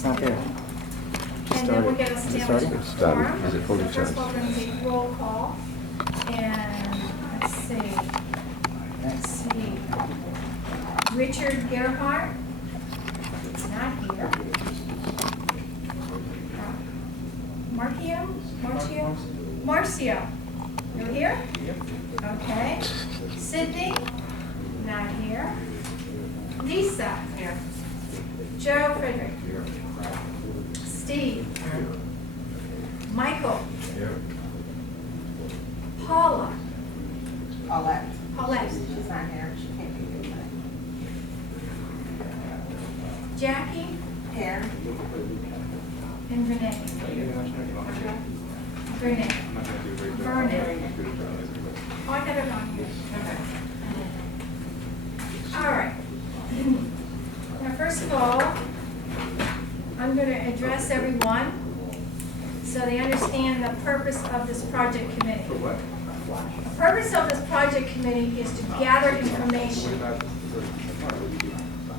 It's not there. And then we're going to establish a quorum. Is it fully First charged? of all, we're going to take roll call. And let's see. Richard Gerhardt is not here. Marcio, you're here? Okay. Sydney, not here. Lisa, here. Joe Frederick. Steve. Michael. Paula. Paulette. She's not here. She can't be here tonight. Jackie. Here. And Renee. Vernon. Oh, I got it on here. Okay. All right. Now, first of all, I'm going to address everyone so they understand the purpose of this project committee. For what? The purpose of this project committee is to gather information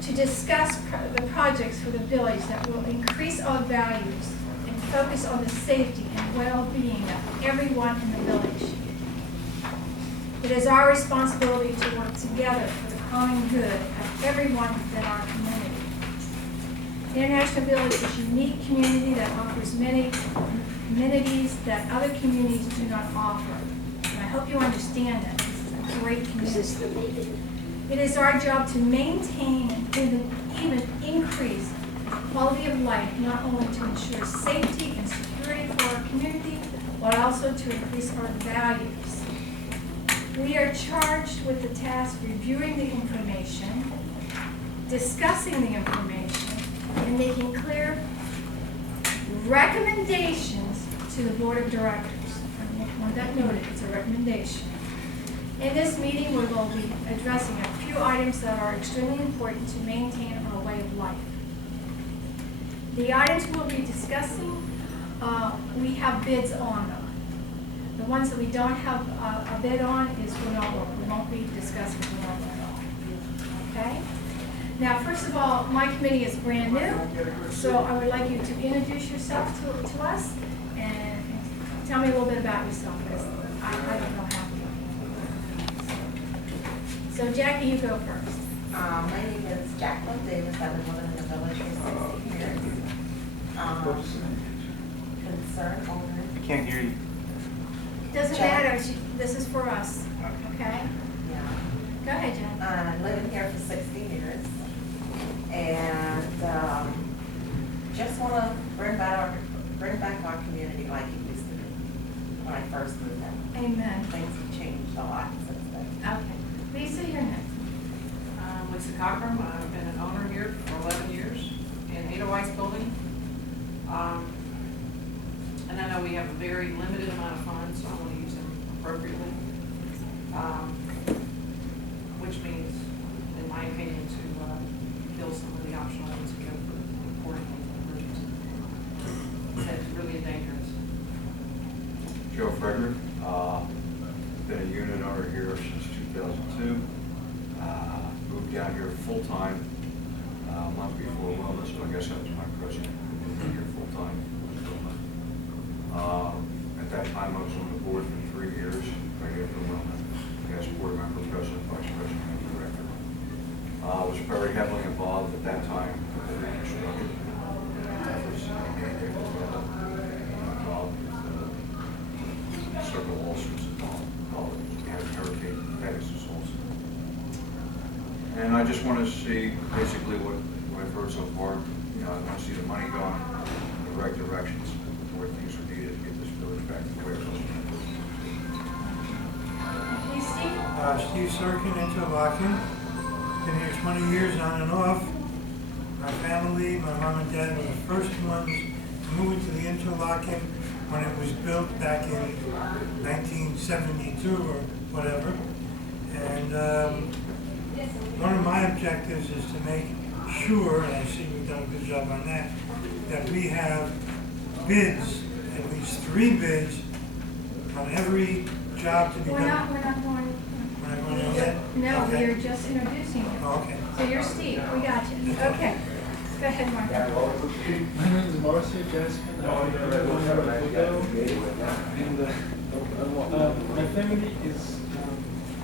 to discuss the projects for the village that will increase our values and focus on the safety and well-being of everyone in the village. It is our responsibility to work together for the common good of everyone in our community. International Village is a unique community that offers many amenities that other communities do not offer. And I hope you understand that. This is a great community. It is our job to maintain and even increase the quality of life, not only to ensure safety and security for our community, but also to increase our values. We are charged with the task of reviewing the information, discussing the information, and making clear recommendations to the board of directors. I want that noted, it's a recommendation. In this meeting, we will be addressing a few items that are extremely important to maintain our way of life. The items we'll be discussing, we have bids on them. The ones that we don't have a bid on is we won't be discussing Winona at all. Okay? Now, first of all, my committee is brand new, so I would like you to introduce yourself to us and tell me a little bit about yourself, because I don't know how to. So, Jackie, you go first. My name is Jacqueline Davis. I've been living in the village for 16 years. Concerned owner. I can't hear you. Doesn't Jack. matter, this is for us, okay? Yeah. Go ahead, Jen. I'm living here for 16 years. And just want to bring back our community like it used to be when I first moved in. Amen. Things have changed a lot since then. Okay. Lisa, you're next. Lisa Cochran. I've been an owner here for 11 years in Ada Weiss Building. And I know we have a very limited amount of funds, so I want to use them appropriately. Which means, in my opinion, to kill some of the optional ones and go for important ones and emergency. That's really dangerous. Joe Frederick, been a unit owner here since 2002. Moved down here full-time a month before wellness, so I guess that was my president. Moved here full-time. At that time, I was on the board for 3 years, right after wellness. As board member, president, vice president, and director. I was very heavily involved at that time with the reconstruction efforts. Involved with several lawsuits involved. We had Hurricane Pegasus also. And I just want to see basically what I've heard so far. You know, I want to see the money going in the right directions where things are needed to get this village back to where it was. Hey, Steve. Steve Sorkin, Interlochen. Been here 20 years on and off. My family, my mom and dad were the first ones to move into the Interlochen when it was built back in 1972 or whatever. And one of my objectives is to make sure, and I see we've done a good job on that we have bids, at least 3 bids on every job to be We're done. not going. We're not going to yet? No, Okay. we're just introducing you. Oh, okay. So you're Steve, we got you. Okay. Go ahead, Mark. My name is Marcia Jasper. And my family is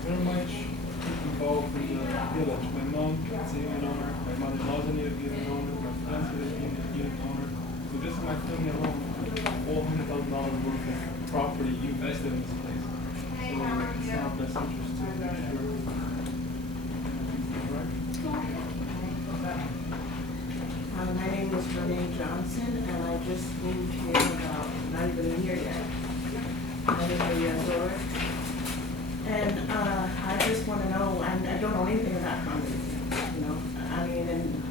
very much involved in the village. My mom is a unit owner, my mother-in-law is a unit owner, my friends are a unit owner. So just my family alone, $400,000 worth of property invested in this place. So it's not best interest to make sure. My name is Renee Johnson, and I just moved here about not even a year yet. I'm in the resort. And I just want to know, I don't know anything about condominium, you know. I mean, and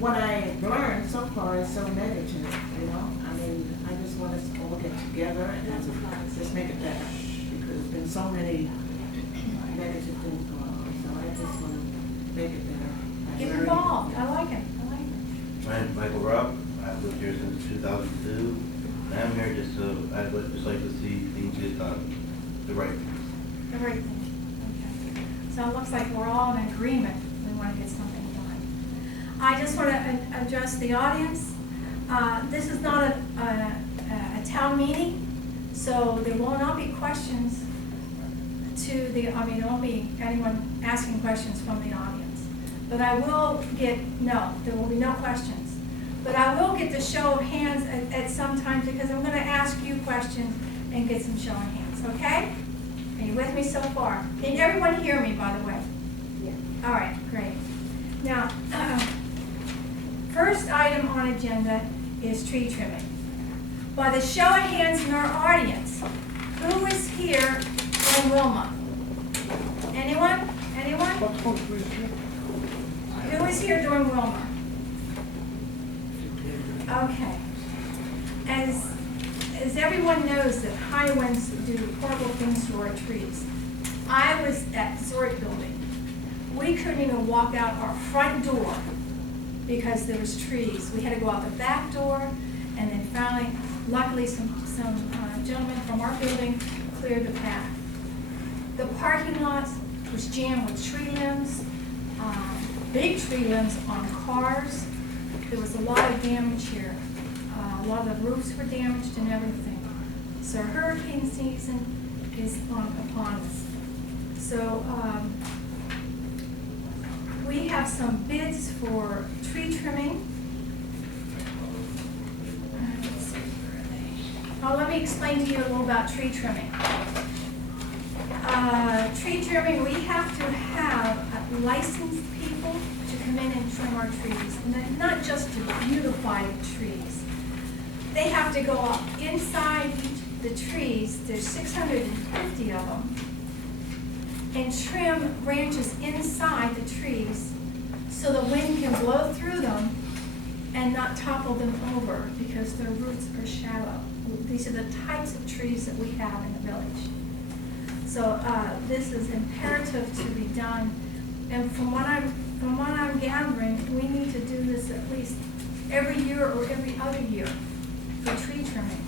what I learned so far is so negative, you know. I mean, I just want us to all get together and just make it better, because there's been so many negative things going on. So I just want to make it better. Get involved. I like it. I like it. My name's Michael Rupp. I've lived here since 2002. And I'm here I would just like to see things get done the right things. The right thing. Okay. So it looks like we're all in agreement. We want to get something done. I just want to address the audience. This is not a town meeting, so there will not be questions there won't be anyone asking questions from the audience. But I will get, there will be no questions. But I will get the show of hands at some time, because I'm going to ask you questions and get some show of hands, okay? Are you with me so far? Can everyone hear me, by the way? Yeah. All right, great. Now, first item on agenda is tree trimming. By the show of hands in our audience, who is here in Wilma? Anyone? Anyone? Who is here during Wilma? Okay. As everyone knows that high winds do horrible things to our trees. I was at Zurich Building. We couldn't even walk out our front door because there was trees. We had to go out the back door, and then finally, luckily, some gentlemen from our building cleared the path. The parking lot was jammed with tree limbs, big tree limbs on cars. There was a lot of damage here. A lot of the roofs were damaged and everything. So hurricane season is upon us. So we have some bids for tree trimming. Let's see, where are they? Let me explain to you a little about tree trimming. Tree trimming, we have to have licensed people to come in and trim our trees, and then not just to beautify the trees. They have to go up inside the trees, there's 650 of them, and trim branches inside the trees so the wind can blow through them and not topple them over because their roots are shallow. These are the types of trees that we have in the village. So this is imperative to be done, and from what I'm gathering, we need to do this at least every year or every other year for tree trimming.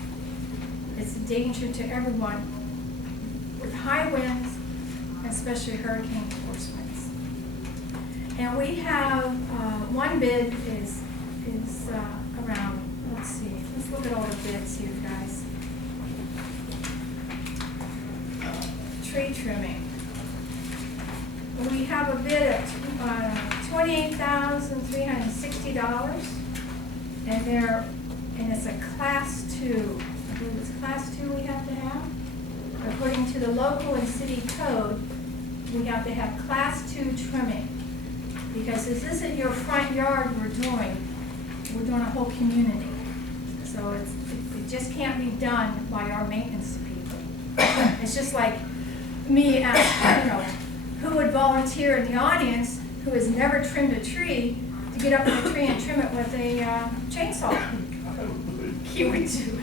It's a danger to everyone with high winds, especially hurricane force winds. And we have one bid is around. Let's see. Let's look at all the bids here, guys. Tree trimming. We have a bid at $28,360, and it's a class 2. I believe it's class 2 we have to have. According to the local and city code, we have to have class 2 trimming, because this isn't your front yard we're doing a whole community. So it just can't be done by our maintenance people. It's just like me asking, who would volunteer in the audience who has never trimmed a tree to get up in the tree and trim it with a chainsaw? You would do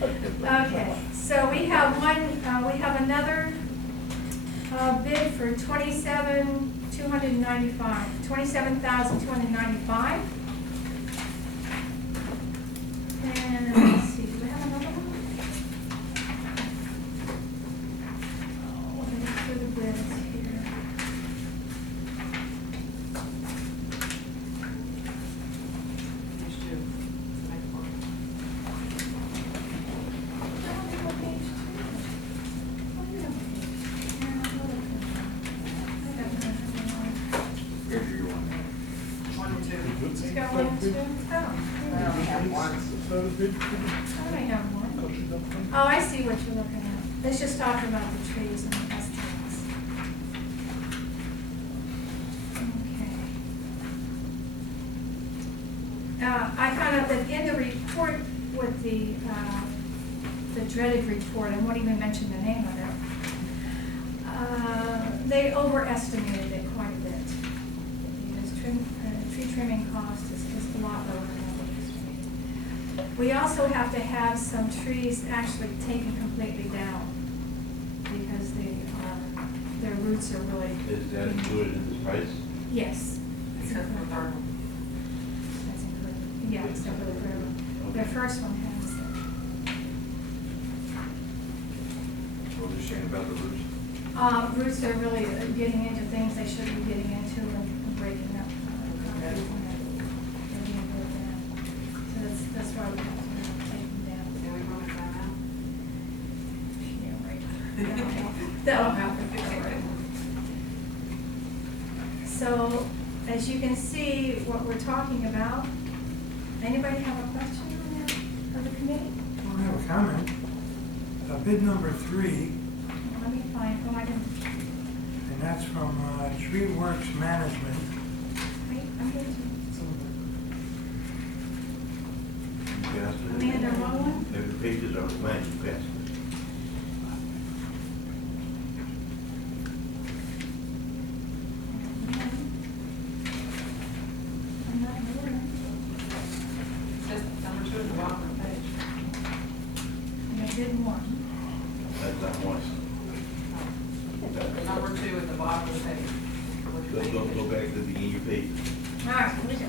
it. Okay, so we have another bid for $27,295. And let's see, do we have another one? Oh, let me look through the bids here. go into, I only have one. I may have one. Oh, I see what you're looking at. Let's just talk about the trees and the estimates. Okay. I found out that in the report with the dreaded report, I won't even mention the name of it, they overestimated it quite a bit. Because tree trimming cost is a lot lower than what we estimated. We also have to have some trees actually taken completely down because their roots are really. Is that included in this price? Yes. Except for the third one. That's included. Yeah, except for the third one. The first one has it. What are you saying about the roots? Roots are really getting into things they shouldn't be getting into and breaking up. So that's why we have to take them down. Yeah, we run it down Yeah, right. That'll happen. So, as you can see, what we're talking about, anybody have a question on that for the committee? I have a comment. Bid number 3, Let me find, I didn't, and that's from Tree Works Management. wait, I'm getting to Faster than- Amanda, wrong one? Maybe the pages are blank, faster. I'm not hearing It's just number 2 at the bottom of the page. it. I did one. That's not one. Number 2 at the bottom of the page. Go back to the beginning of your page. All right, here we go.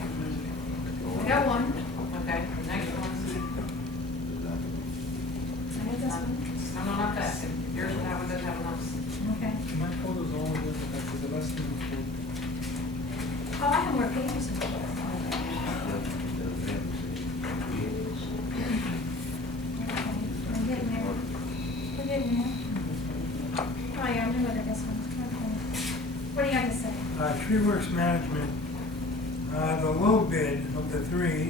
I got one. Okay, the next one. I had this one. No, not that. Yours, that one doesn't have a number. Okay. My photos all of this, that's the last thing. Oh, I have more pages. I'm getting there. We're getting there. Oh, yeah, I'm gonna look at this one. Okay. What do you have to say? Tree Works Management, the low bid of the 3,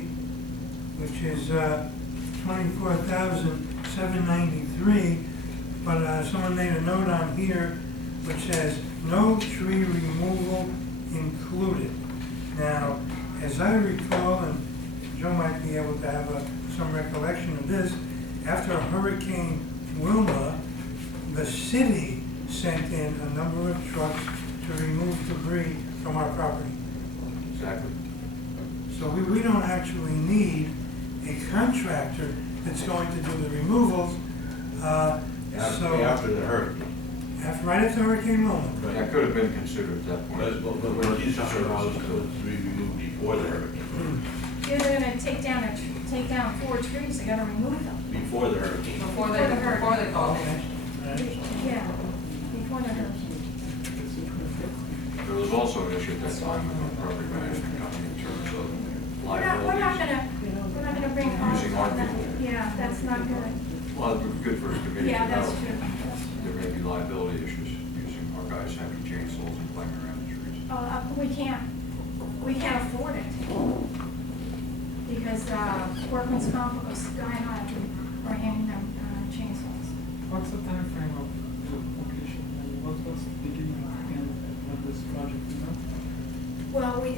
which is $24,793, but someone made a note on here which says, no tree removal included. Now, as I recall, and Joe might be able to have some recollection of this, after Hurricane Wilma, the city sent in a number of trucks to remove debris from our property. Exactly. So we don't actually need a contractor that's going to do the removals. After the hurricane. Right after Hurricane Wilma. That could have been considered at that point. But what he's talking about is to be removed before the hurricane. If they're gonna take down 4 trees, they gotta remove them. Before the hurricane. Before they call it. Yeah, before the hurricane. There was also an issue at that time with the property management company in terms of We're not liabilities. gonna bring all Using our of that. people. Yeah, that's not good. Well, it would be good for the committee to Yeah, know. that's true. There may be liability issues using our guys having chainsaws and playing around the trees. We can't afford it. Because, workman's comp goes sky high when we're handing them, chainsaws. What's the time frame of the completion? And what's the beginning and end of this project, you know? Well, we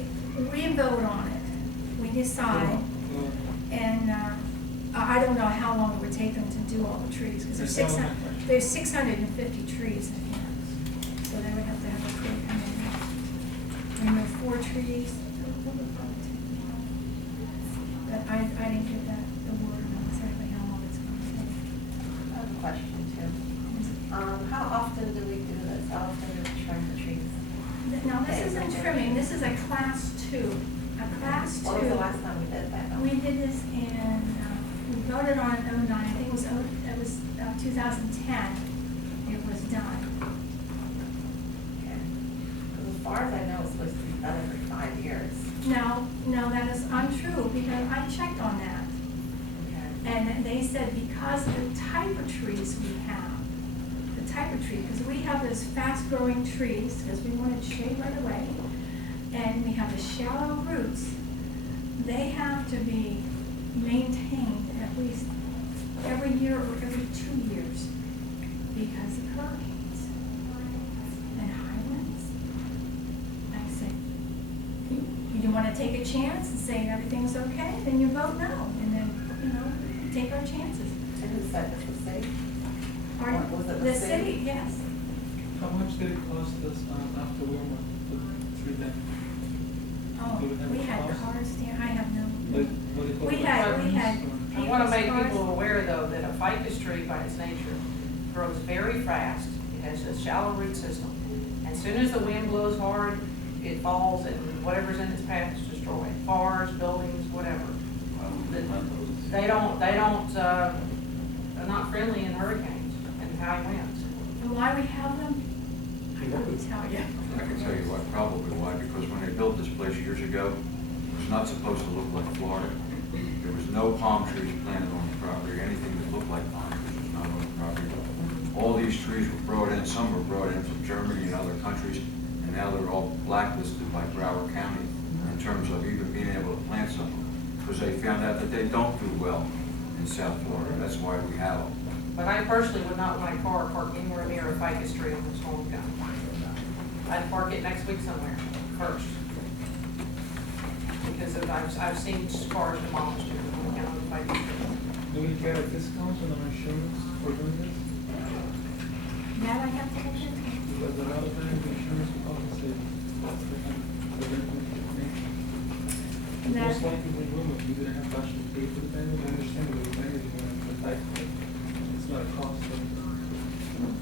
vote on it, we decide, and, I don't know how long it would take them to do all the trees, because there's 650 trees in here. So they would have to have a crew come in, remove 4 trees. But I didn't get the word on exactly how long it's going to take. I have a question too. How often do we do this? How often do we trim the trees? No, this isn't trimming, this is a class 2. A class 2. When was the last time we did that? We did this in, we voted on it in 09, I think it was 2010, it was done. Okay. 'Cause as far as I know, it's supposed to be done every 5 years. No, that is untrue, because I checked on that. Okay. And they said because of the type of trees we have, because we have those fast-growing trees, because we wanted shade right away, and we have the shallow roots, they have to be maintained at least every year or every 2 years because of hurricanes and high winds. Like I said, you want to take a chance and say everything's okay, then you vote no, and then, take our chances. And who said this, the city? Pardon? Was it The city, yes. How much did it cost us after Wilma to treat them? Oh, Do we have we a had cost? cars there, I have no. What do you call We it, had apartments I want to make People's people cars. aware, though, that a ficus tree by its nature grows very fast. It has a shallow root system. As soon as the wind blows hard, it falls and whatever's in its path is destroyed. Cars, buildings, whatever. They're not friendly in hurricanes and high winds. And why we have them, I couldn't tell you. I can tell you why, probably why, because when they built this place years ago, it was not supposed to look like Florida. There was no palm trees planted on the property, anything that looked like palm trees was not on the property. All these trees were brought in, some were brought in from Germany and other countries, and now they're all blacklisted by Broward County in terms of even being able to plant some, because they found out that they don't do well in South Florida. That's why we have them. But I personally would not want my car parked anywhere near a ficus tree when the storm's coming. I'd park it next week somewhere first. Because I've seen cars demolished here on account of the ficus tree. Do we get a discount on our insurance for doing this? That I have to look into. Because a lot of times the insurance will compensate for the That- most likely we will, if we didn't have to actually pay for the damage. I understand that the damage is going to protect, but it's not a cost. So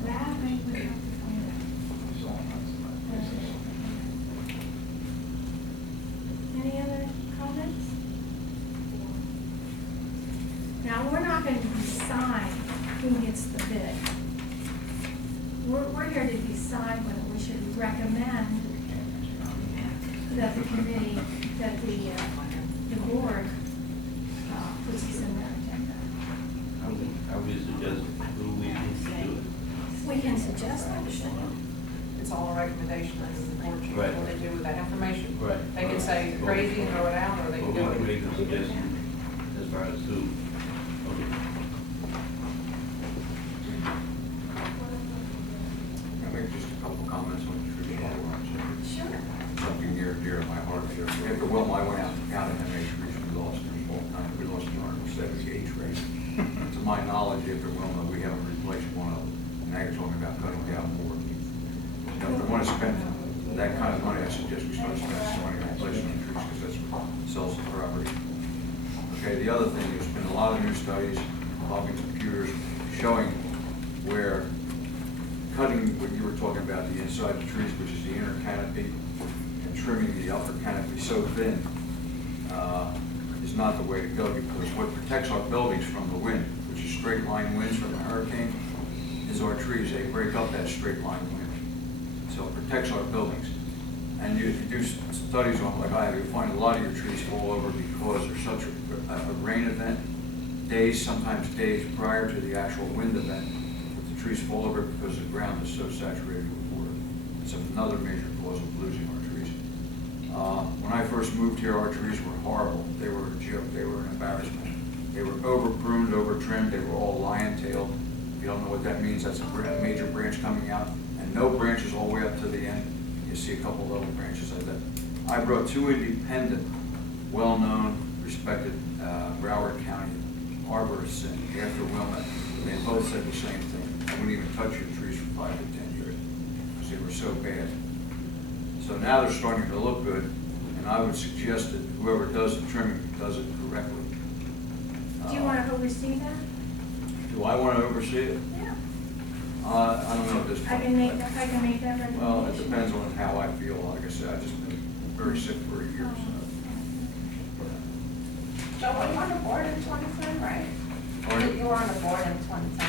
That I would have to find out. Any other comments? Now, we're not going to decide who gets the bid. We're here to decide whether we should recommend that the committee, that the board puts this in their agenda. I would suggest who we can do it. We can suggest that. It's all a recommendation, and the board chooses Right. what they do with that information. Right. They can say it's crazy and throw it out, or they can But do we can it. make a suggestion as far as who. Okay. I'll make just a couple comments on the tree lawn. Sure. Something near and dear to my heart here. After Wilma, I went out and counted how many trees we lost in all time. We lost 278 trees. To my knowledge, after Wilma, we haven't replaced one of them. And now you're talking about cutting down more. You know, if we want to spend that kind of money, I suggest we start spending some money on replacing the trees, because that's what sells the property. Okay, the other thing, there's been a lot of new studies involving computers showing where cutting, what you were talking about, the inside of the trees, which is the inner canopy, and trimming the upper canopy so thin, is not the way to go, because what protects our buildings from the wind, which is straight line winds from a hurricane, is our trees. They break up that straight line wind. So it protects our buildings. And if you do studies on, like I have, you find a lot of your trees fall over because there's such a rain event, sometimes days prior to the actual wind event, that the trees fall over because the ground is so saturated with water. It's another major cause of losing our trees. When I first moved here, our trees were horrible. They were a joke. They were an embarrassment. They were over-pruned, over-trimmed. They were all lion-tailed. If you don't know what that means, that's a major branch coming out, and no branches all the way up to the end. You see a couple little branches like that. I brought two independent, well-known, respected Broward County arborists in after Wilmette. They both said the same thing. I wouldn't even touch your trees for 5 to 10 years because they were so bad. So now they're starting to look good, and I would suggest that whoever does the trimming does it correctly. Do you want to oversee that? Do I want to oversee it? Yeah. I don't know at this point. I can make that recommendation. Well, it depends on how I feel. Like I said, I've just been very sick for a year, so. Joe, were you on the board in 2010, right? Pardon? You were on the board in 2010.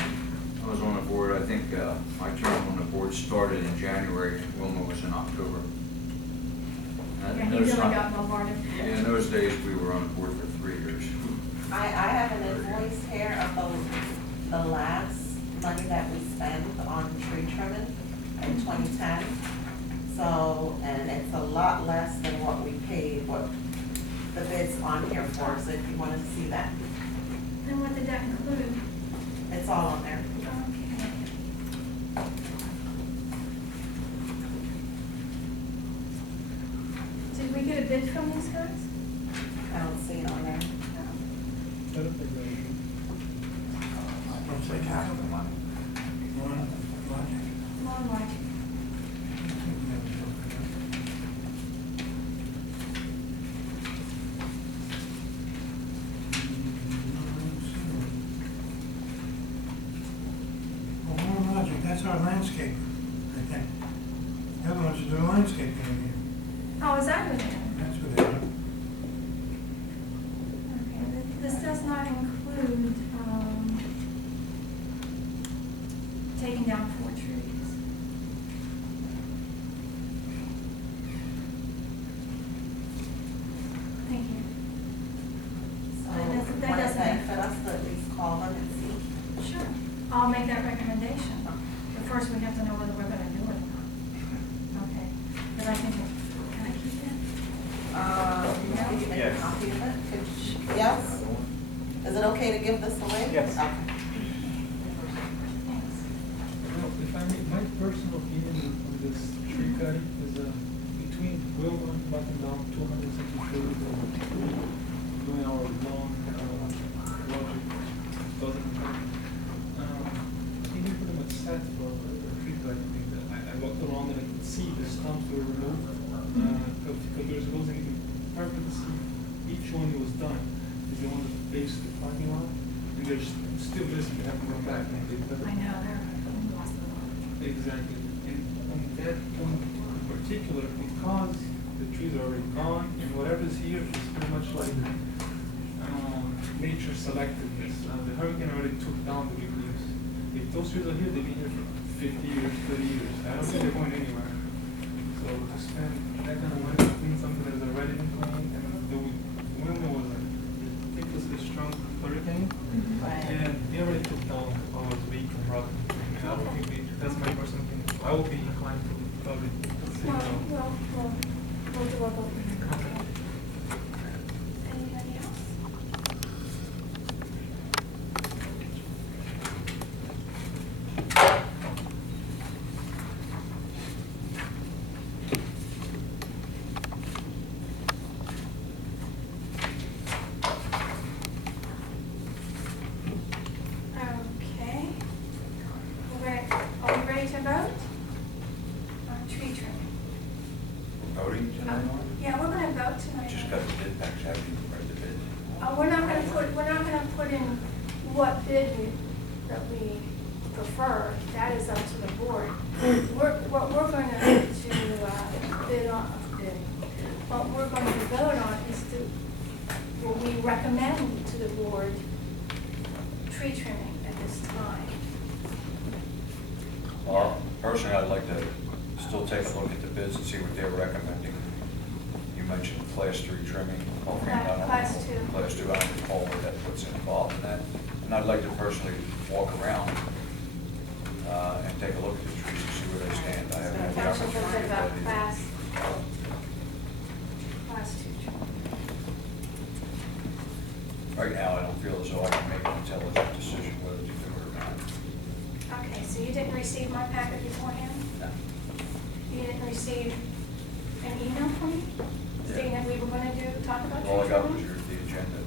I was on the board, I think, my term on the board started in January, Wilma was in October. And Yeah, he those really time- got bombarded. Yeah, in those days, we were on the board for 3 years. I have an invoice here of the last money that we spent on tree trimming in 2010. So, and it's a lot less than what we paid, what the bids on here for us, if you want to see that. And what did that include? It's all on there. Okay. Did we get a bid from these guys? I don't see it on there. I don't think that is. Don't say half of the money. One project. Long Logic. Well, More Logic, that's our landscaper, I think. The other ones are doing landscaping in here. Oh, is that what it is? That's what they are. Okay, this does not include, taking down 4 trees. Thank you. So, That doesn't- that want to doesn't- benefit us to at least call them and see. Sure, I'll make that recommendation, but first we have to know whether we're gonna do it or not. Okay, but I think, can I keep that? Did you make a Yes. copy of it? Yes? Is it okay to give this away? Yes. Okay. Thanks. Well, if I may, my personal opinion on this tree cutting is, between Wilma knocking down 260 trees and doing our long, project, doesn't count. I think we pretty much set for a tree cutting. I walked around and I could see the stumps were removed, because there's wasn't even perfect to see each one was done. Is the one that faced the parking lot, and there's still missing, they have to go back and they cut it. I know, they're lost a lot. Exactly, and on that point in particular, because the trees are already gone, and whatever's here is pretty much like, nature selectiveness. The hurricane already took down the big leaves. If those trees are here, they've been here for 50 years, 30 years, I don't think they're going anywhere. So to spend that kind of money to clean something that has already been cleaned, and the wind was a ridiculously strong hurricane, and they already took down all those weak and rotten. And I don't think that's my personal opinion. I would be inclined to probably say no. We'll do a vote. Okay. Anybody else? Okay. Are we ready to vote? On tree trimming. Voting tonight? Yeah, we're gonna vote tonight. Just got the bid packs, have you read the bid? We're not gonna put in what bid that we prefer, that is up to the board. What we're going to what we're going to vote on is will we recommend to the board tree trimming at this time? Well, personally, I'd like to still take a look at the bids and see what they're recommending. You mentioned class 3 trimming. offhand, I don't know. Class 2. Class 2, I don't recall what's involved in that. And I'd like to personally walk around and take a look at the trees and see where they stand. I haven't had the Council opportunity. voted about but- class 2 trimming. Right now, I don't feel as though I can make an intelligent decision whether to do it or not. Okay, so you didn't receive my packet beforehand? No. You didn't receive an email from me stating that we were going to talk about tree All I got was trimming? the agenda.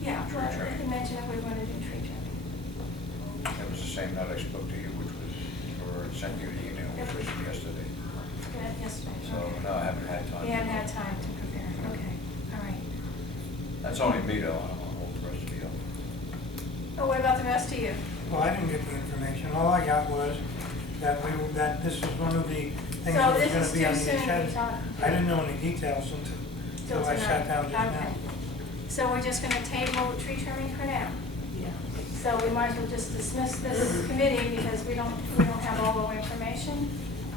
Yeah, tree well, trimming. you mentioned that we were going to do tree trimming. It was the same night I spoke to you, which was, or sent you the email, which was yesterday. Yesterday. So, okay. no, I haven't had time. You haven't had time to prepare, okay, all right. That's only me though, I don't want to hold the rest of you up. Oh, what about the rest of you? Well, I didn't get the information. All I got was that that this was one of the things So that was this gonna is be on too the soon to agenda. talk? I didn't know any details until I sat down just Okay. now. So we're just gonna table tree trimming for now? Yeah. So we might as well just dismiss this committee because we don't have all the information?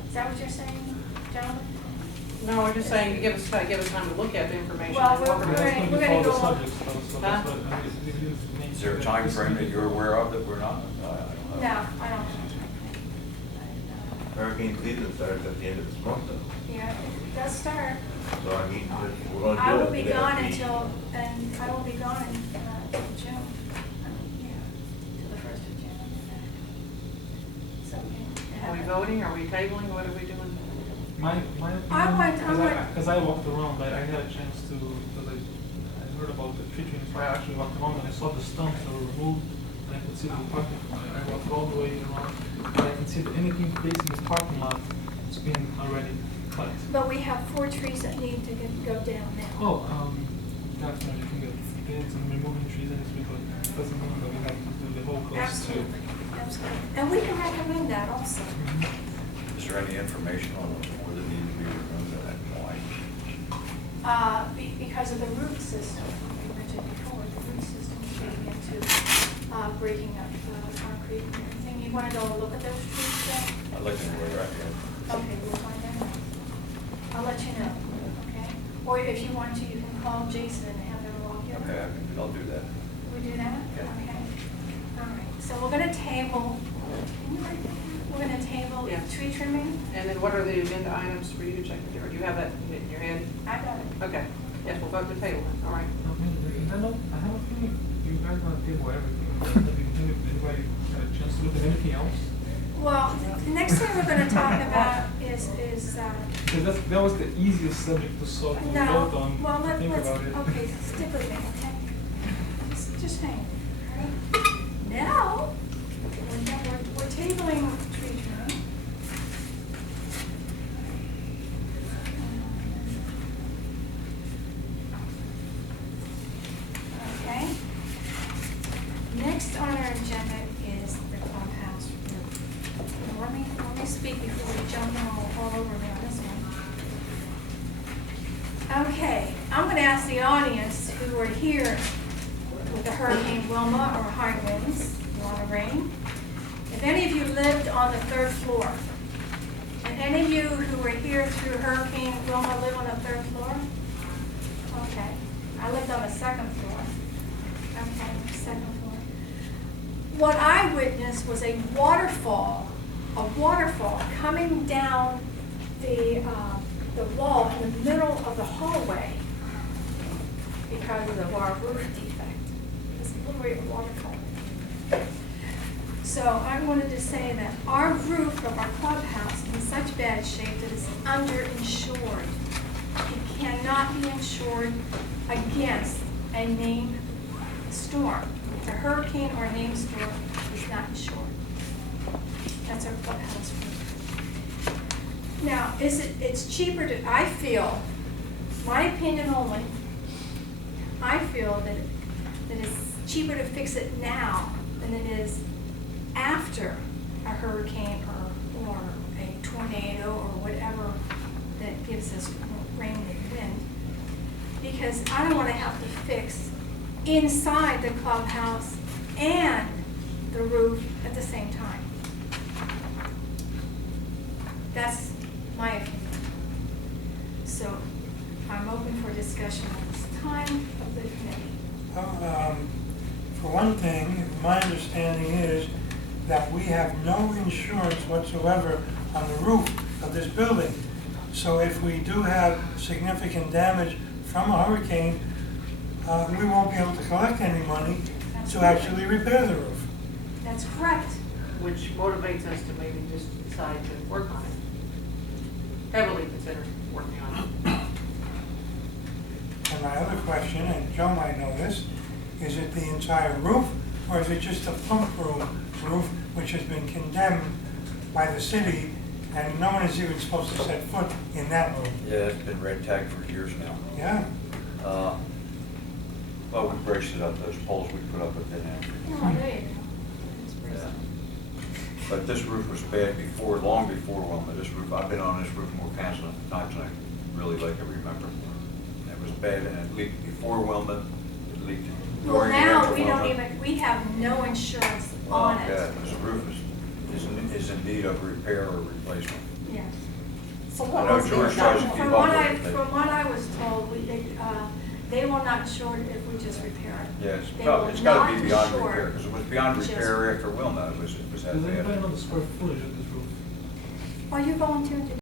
Is that what you're saying, gentlemen? No, we're just saying, give us time to look at the information. Well, and walk we're around. gonna- Follow the go on. subjects, though, so that's what, I mean, if you need Is there a to- time frame that you're aware of that we're not? I don't know. No, I don't. Hurricane season starts at the end of this month though. Yeah, it does start. So I mean, if we're gonna I do will it, won't be gone until, and I won't be gone until June. Yeah, till the 1st of June. So, Are we voting, are we tabling, what are we doing? My opinion, because I walked around, I had a chance to, because I heard about the tree trimming, so I actually walked around and I saw the stumps that were removed, and I could see the parking lot. I walked all the way around, and I can see that anything facing the parking lot, it's been already cut. But we have 4 trees that need to go down now. Oh, definitely, you can get bids and removing trees and it's because it doesn't mean that we have to do the whole cost too. Absolutely, absolutely. And we can recommend that also. Is there any information on what's more that need to be removed at that point? Because of the root system, we mentioned before, the root system is getting into breaking up concrete and everything. You want to go look at those trees then? I'd like to know where we're at yet. Okay, we'll find out. I'll let you know, okay? Or if you want to, you can call Jason and have them walk you. Okay, I'll do that. We do that? Yeah. Okay. All right, so we're gonna table, we're gonna table Yeah. tree trimming. And then what are the agenda items for you to check, or do you have that in your head? I got it. Okay, yes, we'll vote to table then, all right. I have a feeling you guys want to table everything. Anybody had a chance to look at anything else? Well, the next thing we're gonna talk about is, Because that was the easiest subject to solve, to no, vote on, well, to think let's, about it. okay, stick with me, okay? Just hang, all right? Now, we're tabling tree trimming. Okay. Next on our agenda is the clubhouse roof. Now, let me speak before we jump all over me on this one. Okay, I'm gonna ask the audience who are here with the Hurricane Wilma or high winds, a lot of rain. If any of you lived on the 3rd floor, and any of you who were here through Hurricane Wilma live on the 3rd floor? Okay, I lived on the 2nd floor. Okay, 2nd floor. What I witnessed was a waterfall coming down the wall in the middle of the hallway because of our roof defect. It's literally a waterfall. So I wanted to say that our roof of our clubhouse is in such bad shape that it's underinsured. It cannot be insured against a named storm. A hurricane or a named storm is not insured. That's our clubhouse roof. Now, it's cheaper to, I feel, my opinion only, I feel that it's cheaper to fix it now than it is after a hurricane or a tornado or whatever that gives us rain and wind. Because I don't want to have to fix inside the clubhouse and the roof at the same time. That's my opinion. So I'm open for discussion at this time of the committee. For one thing, my understanding is that we have no insurance whatsoever on the roof of this building. So if we do have significant damage from a hurricane, we won't be able to collect any money to actually repair the roof. That's correct. Which motivates us to maybe just decide to work on it. Heavily consider working on it. And my other question, and Joe might know this, is it the entire roof, or is it just the pump room roof, which has been condemned by the city, and no one is even supposed to set foot in that room? Yeah, it's been red tagged for years now. Yeah? Well, we braced it up, those poles we put up have been in. Oh, there you go. That's pretty Yeah. simple. But this roof was bad before, long before Wilma. This roof, I've been on this roof more times than I really like to remember. It was bad and it leaked before Wilma, it leaked Well, during and now after we don't Wilma. even, we have no insurance on Oh, it. yeah, this roof is in need of repair or replacement. Yes. So I what know was George being tries to done? keep From up what with it. from what I was told, they will not insure it if we just repair it. Yeah, They will it's got to not be beyond insure repair, it. because it was beyond Just- repair after Wilma, it was that Does anybody know bad. the square footage of this roof? Well, you volunteered to